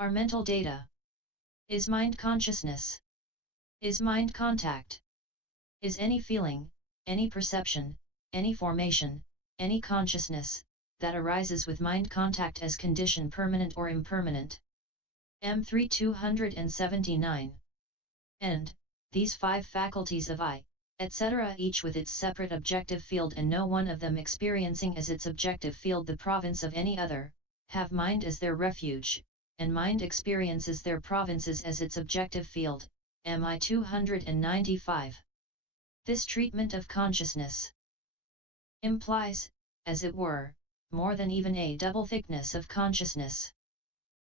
Are mental data? Is mind consciousness? Is mind contact? Is any feeling, any perception, any formation, any consciousness, that arises with mind contact as condition permanent or impermanent? M3 279. And, these five faculties of I, etc., each with its separate objective field and no one of them experiencing as its objective field the province of any other, have mind as their refuge, and mind experiences their provinces as its objective field. MI 295. This treatment of consciousness implies, as it were, more than even a double thickness of consciousness.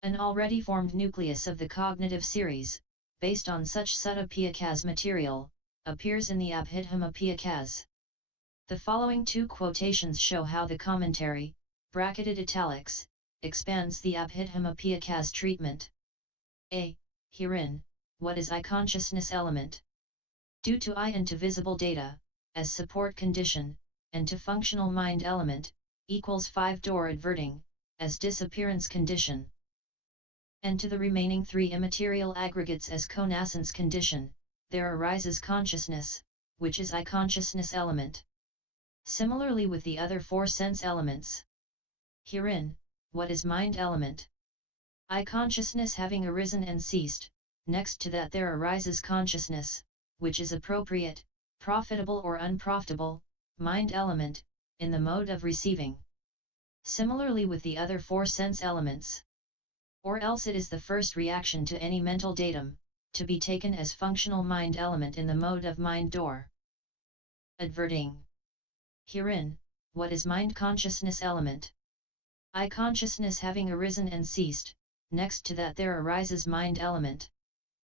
An already formed nucleus of the cognitive series, based on such sutta piyakas material, appears in the Abhidhamma-piyakas. The following two quotations show how the commentary, bracketed italics, expands the Abhidhamma-piyakas treatment. A. Herein, what is I consciousness element? Due to I and to visible data, as support condition, and to functional mind element, equals 5 door adverting, as disappearance condition. And to the remaining 3 immaterial aggregates as connascence condition, there arises consciousness, which is I consciousness element. Similarly with the other 4 sense elements. Herein, what is mind element? I consciousness having arisen and ceased, next to that there arises consciousness, which is appropriate, profitable or unprofitable, mind element, in the mode of receiving. Similarly with the other 4 sense elements. Or else it is the first reaction to any mental datum, to be taken as functional mind element in the mode of mind door. Adverting. Herein, what is mind consciousness element? I consciousness having arisen and ceased, next to that there arises mind element.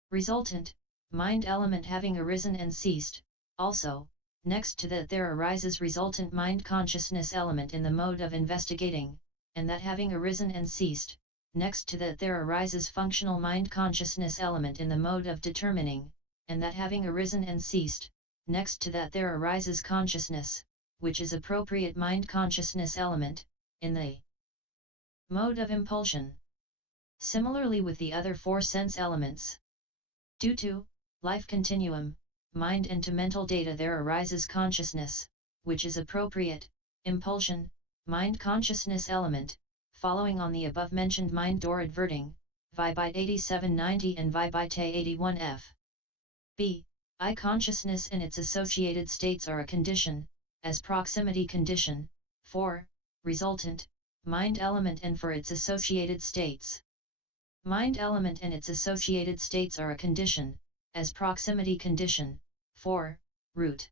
Resultant, mind element having arisen and ceased, also, next to that there arises resultant mind consciousness element in the mode of investigating, and that having arisen and ceased, next to that there arises functional mind consciousness element in the mode of determining, and that having arisen and ceased, next to that there arises consciousness, which is appropriate mind consciousness element, in the mode of impulsion. Similarly with the other 4 sense elements. Due to life continuum, mind and to mental data there arises consciousness, which is appropriate, impulsion, mind consciousness element, following on the above-mentioned mind door adverting, Vibite 8790 and Vibite 81F. B. I consciousness and its associated states are a condition, as proximity condition, for, resultant, mind element and for its associated states. Mind element and its associated states are a condition, as proximity condition, for, root.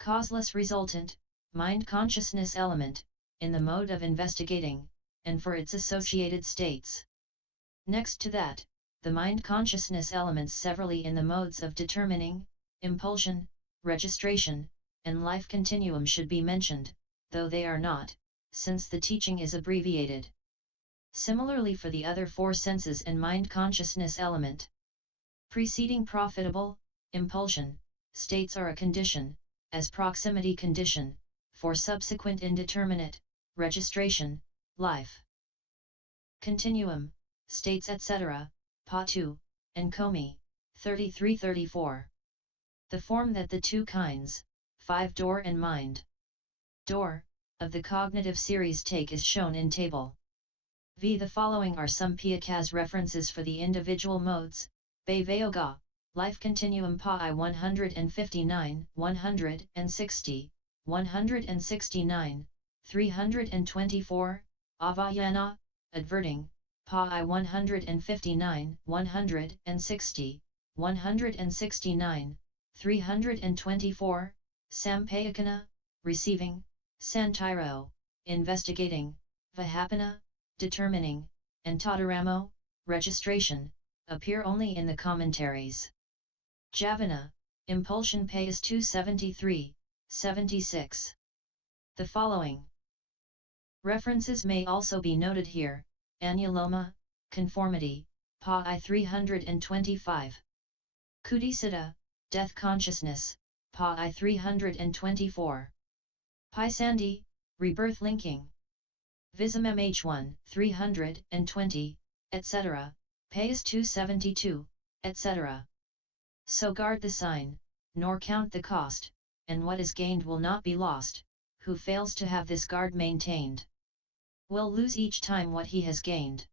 Causeless resultant, mind consciousness element, in the mode of investigating, and for its associated states. Next to that, the mind consciousness elements severally in the modes of determining, impulsion, registration, and life continuum should be mentioned, though they are not, since the teaching is abbreviated. Similarly for the other 4 senses and mind consciousness element. Preceding profitable, impulsion, states are a condition, as proximity condition, for subsequent indeterminate, registration, life. Continuum, states etc., Pa 2, and Komi, 33-34. The form that the 2 kinds, 5 door and mind door, of the cognitive series take is shown in table V. The following are some piyakas references for the individual modes. Bhavayoga, life continuum Pa I 159, 160, 169, 324, Avayana, adverting, Pa I 159, 160, 169, 324, Sampayakana, receiving, Santiro, investigating, Vihapana, determining, and Tadaramo, registration, appear only in the commentaries. Javana, impulsion Payas 273, 76. The following references may also be noted here. Anuloma, conformity, Pa I 325. Kudisiddha, death consciousness, Pa I 324. Paisandhi, rebirth linking. Vism-mhþ 320, etc., Payas 272, etc. So guard the sign, nor count the cost, and what is gained will not be lost. Who fails to have this guard maintained will lose each time what he has gained.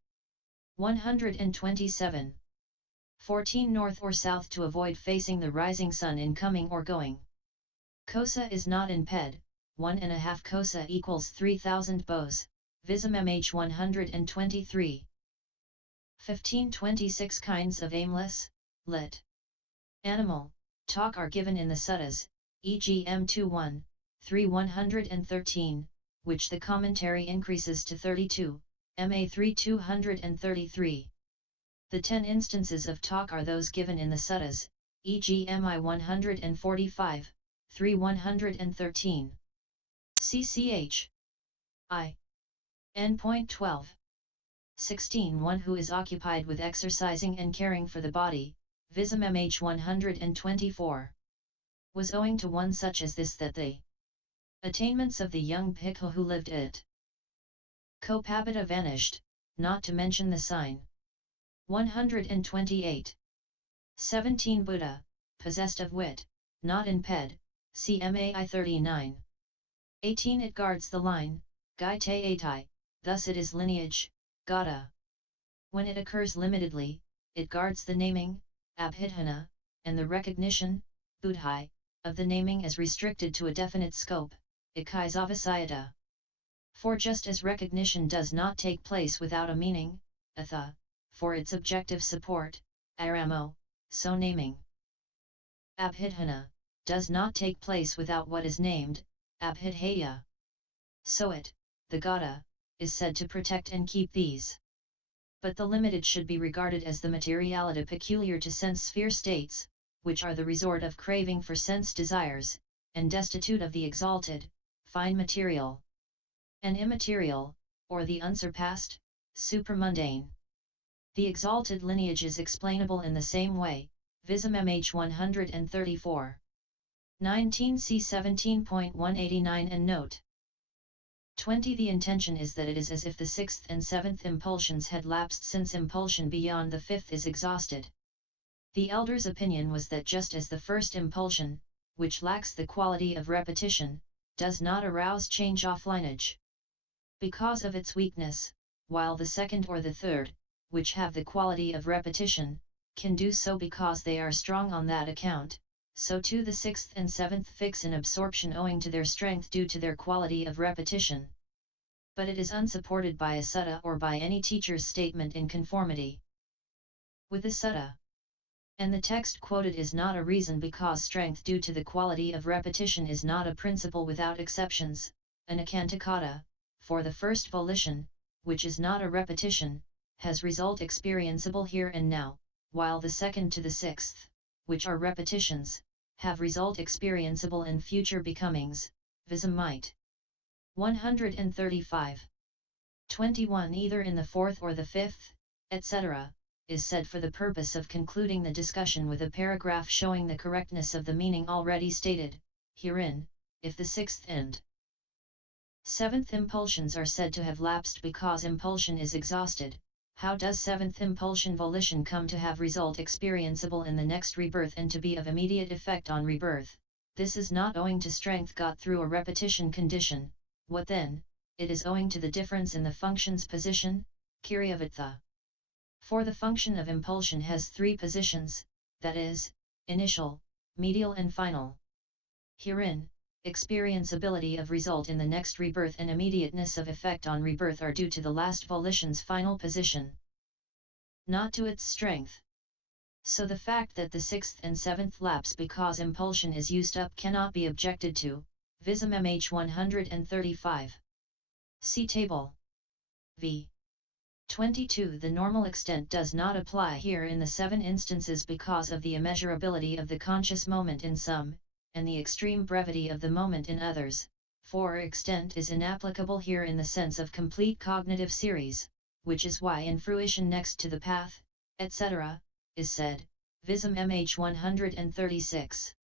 127. 14 North or south to avoid facing the rising sun in coming or going. Kosa is not in ped, 1.5 kosa equals 3000 bos, Vism-mhþ 123. 15 26 Kinds of aimless, lit. Animal, talk are given in the suttas, e.g. M21, 3 113, which the commentary increases to 32, Ma3 233. The 10 instances of talk are those given in the suttas, e.g. Mi 145, 3 113. CCH. I. N.12. 16 One who is occupied with exercising and caring for the body, Vism-mhþ 124. Was owing to one such as this that the attainments of the young Bhikkhu who lived it Kopabita vanished, not to mention the sign. 128. 17 Buddha, possessed of wit, not in ped, CMAI 39. 18 It guards the line, Gai Te Atai, thus it is lineage, Gata. When it occurs limitedly, it guards the naming, Abhidhana, and the recognition, Buddhi, of the naming as restricted to a definite scope, Ikkaisavasayata. For just as recognition does not take place without a meaning, Atha, for its objective support, Aramo, so naming. Abhidhana, does not take place without what is named, Abhidheya. So it, the Gata, is said to protect and keep these. But the limited should be regarded as the materiality peculiar to sense sphere states, which are the resort of craving for sense desires, and destitute of the exalted, fine material. And immaterial, or the unsurpassed, supramundane. The exalted lineage is explainable in the same way, Vism-mhþ 134. 19 C 17.189 and note 20. The intention is that it is as if the sixth and seventh impulsions had lapsed since impulsion beyond the fifth is exhausted. The elder's opinion was that just as the first impulsion, which lacks the quality of repetition, does not arouse change off lineage because of its weakness, while the second or the third, which have the quality of repetition, can do so because they are strong on that account, so too the sixth and seventh fix in absorption owing to their strength due to their quality of repetition. But it is unsupported by a sutta or by any teacher's statement in conformity with the sutta. And the text quoted is not a reason because strength due to the quality of repetition is not a principle without exceptions, an akantakata, for the first volition, which is not a repetition, has result experienceable here and now, while the second to the sixth, which are repetitions, have result experienceable in future becomings, Vism-mhþ. 135. 21 Either in the fourth or the fifth, etc., is said for the purpose of concluding the discussion with a paragraph showing the correctness of the meaning already stated, herein, if the sixth and seventh impulsions are said to have lapsed because impulsion is exhausted. How does seventh impulsion volition come to have result experienceable in the next rebirth and to be of immediate effect on rebirth? This is not owing to strength got through a repetition condition. What then? It is owing to the difference in the function's position, kiriyavattha. For the function of impulsion has three positions, that is, initial, medial and final. Herein, experienceability of result in the next rebirth and immediateness of effect on rebirth are due to the last volition's final position, not to its strength. So the fact that the sixth and seventh lapse because impulsion is used up cannot be objected to, Vism-mhþ 135. See table. v. 22. The normal extent does not apply here in the 7 instances because of the immeasurability of the conscious moment in some, and the extreme brevity of the moment in others, for extent is inapplicable here in the sense of complete cognitive series, which is why in fruition next to the path, etc., is said, Vism-mhþ 136.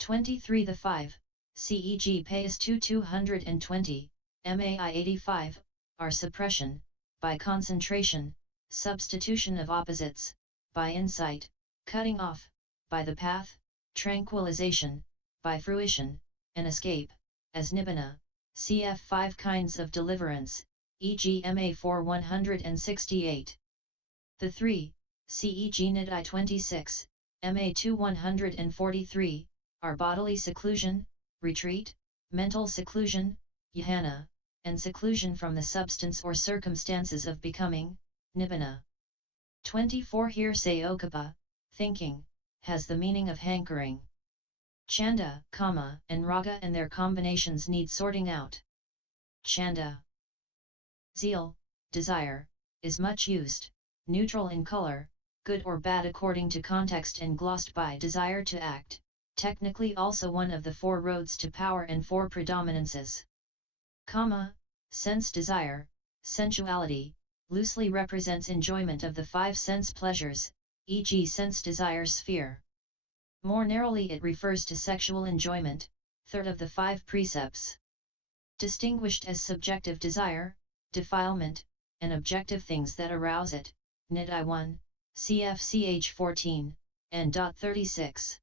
23. The 5, CEG Payas 220, MAI 85, are suppression, by concentration, substitution of opposites, by insight, cutting off, by the path, tranquilization, by fruition, and escape, as nibbana, cf. 5 kinds of deliverance, e.g. MA 4 168. The 3, ceg Nidai 26, MA 2 143, are bodily seclusion, retreat, mental seclusion, jhana, and seclusion from the substance or circumstances of becoming, nibbana. 24 Here say okapa, thinking, has the meaning of hankering. Chanda, kama, and raga and their combinations need sorting out. Chanda. Zeal, desire, is much used, neutral in color, good or bad according to context and glossed by desire to act, technically also one of the 4 roads to power and 4 predominances. Kama, sense desire, sensuality, loosely represents enjoyment of the 5 sense pleasures, e.g. sense desire sphere. More narrowly it refers to sexual enjoyment, third of the 5 precepts. Distinguished as subjective desire, defilement, and objective things that arouse it, Nidai 1, cf. 14, and 36.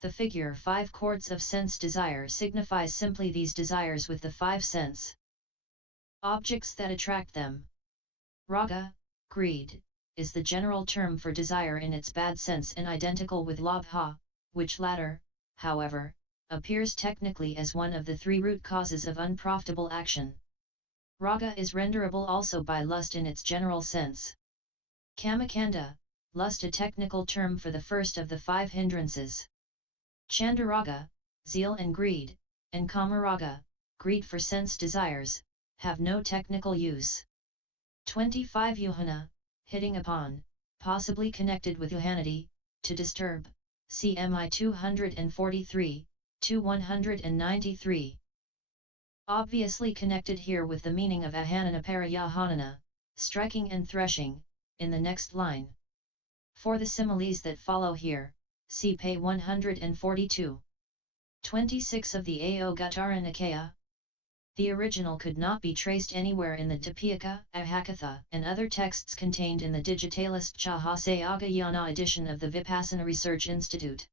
The figure 5 chords of sense desire signifies simply these desires with the 5 sense objects that attract them. Raga, greed, is the general term for desire in its bad sense and identical with labha, which latter, however, appears technically as one of the 3 root causes of unprofitable action. Raga is renderable also by lust in its general sense. Kamakanda, lust a technical term for the first of the 5 hindrances. Chandaraga, zeal and greed, and Kamaraga, greed for sense desires, have no technical use. 25 Yuhana, hitting upon, possibly connected with Yuhanity, to disturb, CMI 243, to 193. Obviously connected here with the meaning of ahanana parayahanana, striking and threshing, in the next line. For the similes that follow here, see p. 142. 26 of the Ao-Gattara Nikaya. The original could not be traced anywhere in the Tipika, Ahakatha, and other texts contained in the Digitalist Chahasayagayana edition of the Vipassana Research Institute.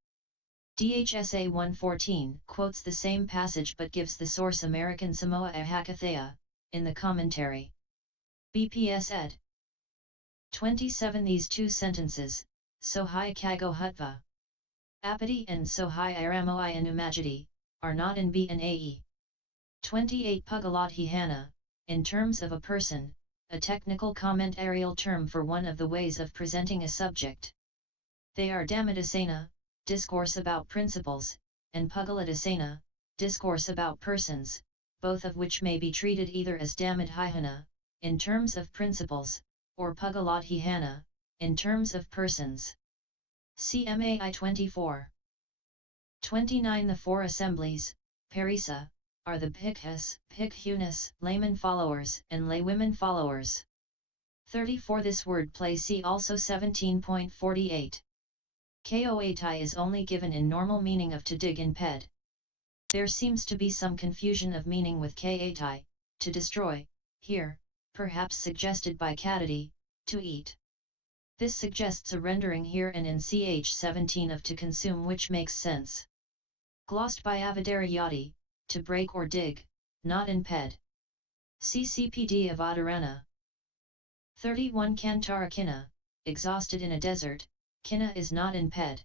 DHSA 114 quotes the same passage but gives the source American Samoa Ahakathaya, in the commentary. BPS ed. 27 These 2 sentences, Sohai Kago Hutva Apati and Sohai Iramoi Anumajati, are not in B and AE. 28 Pugaladhihana, in terms of a person, a technical commentarial term for one of the ways of presenting a subject. They are Dhammadasena, discourse about principles, and Pugaladasena, discourse about persons, both of which may be treated either as Dhammadhihana, in terms of principles, or Pugaladhihana, in terms of persons. CMAI 24. 29 The 4 assemblies, Parisa, are the Bhikkhus, Bhikkhunis, layman followers, and laywomen followers. 34 This word play see also 17.48. Koatai is only given in normal meaning of to dig in ped. There seems to be some confusion of meaning with Kaatai, to destroy, here, perhaps suggested by Kadadi, to eat. This suggests a rendering here and in ch 17 of to consume, which makes sense. Glossed by Avadarayati, to break or dig, not in ped. CCPD of Adarana. 31 Kantara Kinna, exhausted in a desert, Kinna is not in ped.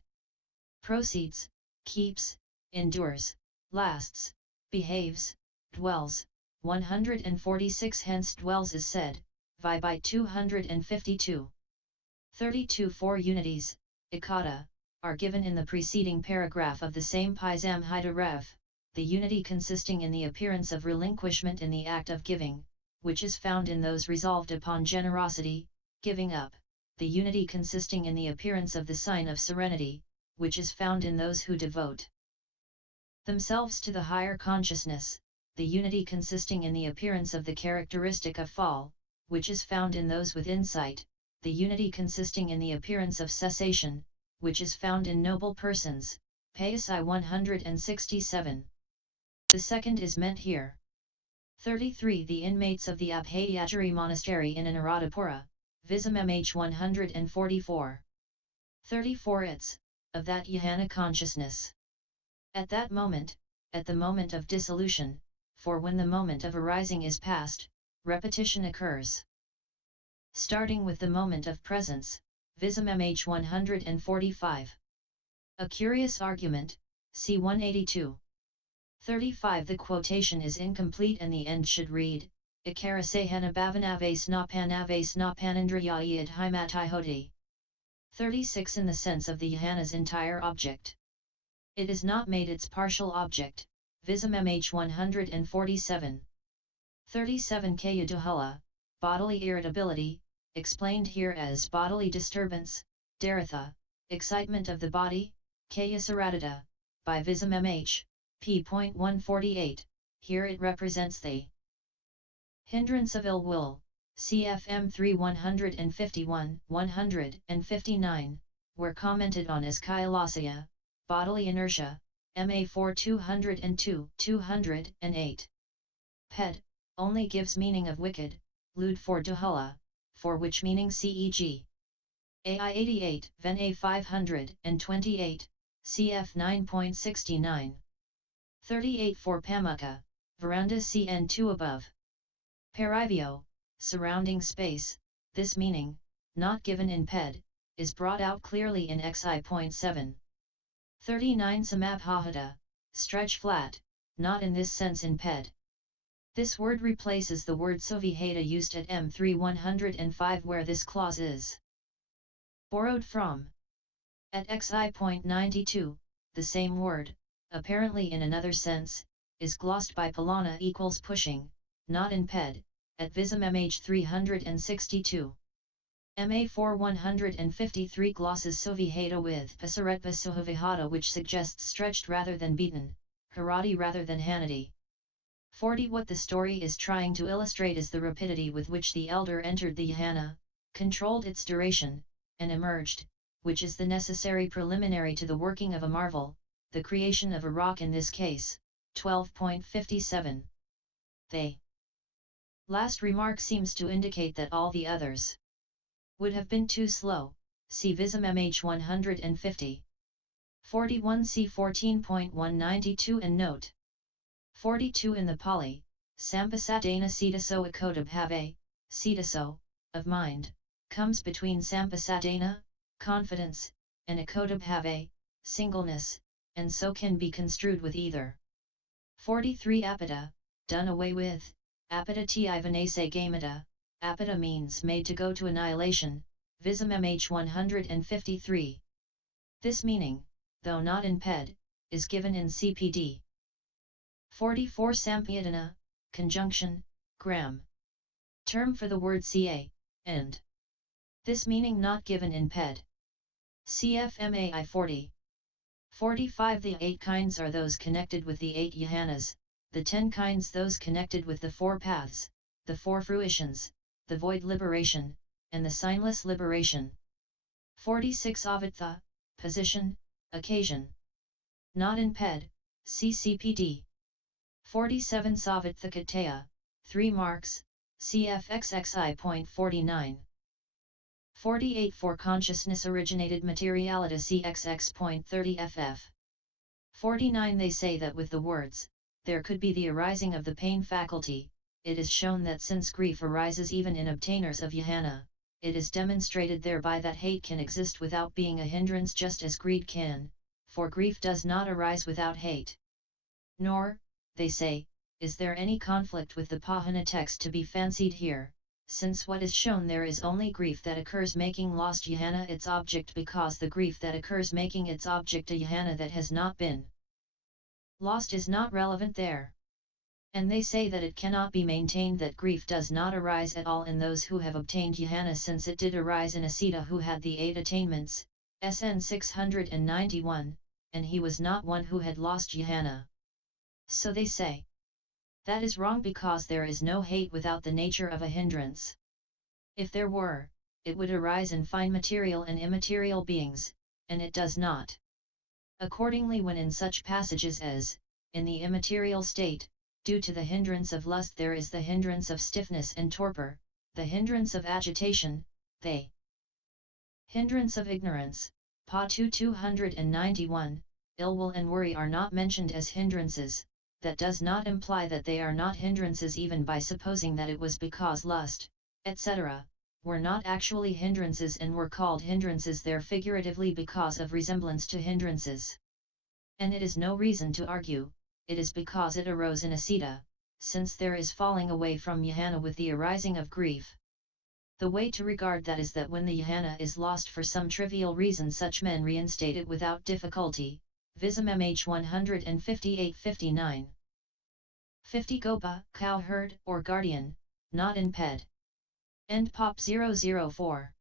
Proceeds, keeps, endures, lasts, behaves, dwells, 146 hence dwells is said, Vi by 252. 32 4 unities, Ikada, are given in the preceding paragraph of the same Vism-mhþ Rev, the unity consisting in the appearance of relinquishment in the act of giving, which is found in those resolved upon generosity, giving up, the unity consisting in the appearance of the sign of serenity, which is found in those who devote themselves to the higher consciousness, the unity consisting in the appearance of the characteristic of fall, which is found in those with insight, the unity consisting in the appearance of cessation, which is found in noble persons, Payasai 167. The second is meant here. 33 The inmates of the Abhayagiri monastery in Anuradhapura, Vism-mhþ 144. 34 It's, of that jhana consciousness. At that moment, at the moment of dissolution, for when the moment of arising is past, repetition occurs. Starting with the moment of presence, Vism-mhþ 145. A curious argument, c. 182. 35 The quotation is incomplete and the end should read, Ikarasehana bhavanave snapanindriyayad himatihoti. 36 In the sense of the jhana's entire object. It is not made its partial object, Vism-mhþ 147. 37 Kaya bodily irritability, explained here as bodily disturbance, daratha, excitement of the body, Kaya by Vism-mhþ, p.148, here it represents the hindrance of ill will, CFM 3 151, 159, were commented on as Kailasaya, bodily inertia, MA 4 202, 208. Ped, only gives meaning of wicked, lewd for duhula, for which meaning CEG. AI 88, Ven A 528, CF 9.69. 38 for Pamukha, veranda CN 2 above. Parivio, surrounding space, this meaning, not given in Ped, is brought out clearly in XI.7. 39 Samabhahata, stretch flat, not in this sense in Ped. This word replaces the word suvihata used at M3 105 where this clause is borrowed from. At XI.92, the same word, apparently in another sense, is glossed by Palana equals pushing, not in Ped, at Vism-mhþ 362. MA 4 153 glosses suvihata with pasaretva suhavihata which suggests stretched rather than beaten, harati rather than hanati. 40 What the story is trying to illustrate is the rapidity with which the elder entered the jhana, controlled its duration, and emerged, which is the necessary preliminary to the working of a marvel, the creation of a rock in this case. 12.57. The last remark seems to indicate that all the others would have been too slow, see Vism-mhþ 150. 41 c. 14.192 and note 42 in the Pali, Sampasadena Sitaso Akodabhave, Sitaso, of mind, comes between Sampasadena, confidence, and Akodabhave, singleness, and so can be construed with either. 43 Apata, done away with, Apata ti ivanase gamata, Apata means made to go to annihilation, Vism-mhþ 153. This meaning, though not in Ped, is given in CPD. 44 Sampayatana, conjunction, gram. Term for the word ca, and. This meaning not given in Ped. CFMAI 40. 45 The 8 kinds are those connected with the 8 jhanas, the 10 kinds those connected with the 4 paths, the 4 fruitions, the void liberation, and the signless liberation. 46 Avattha, position, occasion. Not in Ped, CCPD. 47 Savattha 3 marks, CFXXI.49. 48 For consciousness originated materiality CXX.30 FF. 49 They say that with the words, there could be the arising of the pain faculty, it is shown that since grief arises even in obtainers of jhana, it is demonstrated thereby that hate can exist without being a hindrance just as greed can, for grief does not arise without hate. Nor, they say, is there any conflict with the Pahana text to be fancied here, since what is shown there is only grief that occurs making lost jhana its object because the grief that occurs making its object a jhana that has not been lost is not relevant there. And they say that it cannot be maintained that grief does not arise at all in those who have obtained jhana since it did arise in Asita who had the 8 attainments, SN 691, and he was not one who had lost jhana. So they say. That is wrong because there is no hate without the nature of a hindrance. If there were, it would arise in fine material and immaterial beings, and it does not. Accordingly when in such passages as, in the immaterial state, due to the hindrance of lust there is the hindrance of stiffness and torpor, the hindrance of agitation, they. Hindrance of ignorance, Pa 291, ill will and worry are not mentioned as hindrances. That does not imply that they are not hindrances even by supposing that it was because lust, etc., were not actually hindrances and were called hindrances there figuratively because of resemblance to hindrances. And it is no reason to argue, it is because it arose in asita, since there is falling away from jhana with the arising of grief. The way to regard that is that when the jhana is lost for some trivial reason such men reinstate it without difficulty. Vism-mhþ 158-59. 50 Gopa, cow herd or guardian, not in ped. End Pop 004.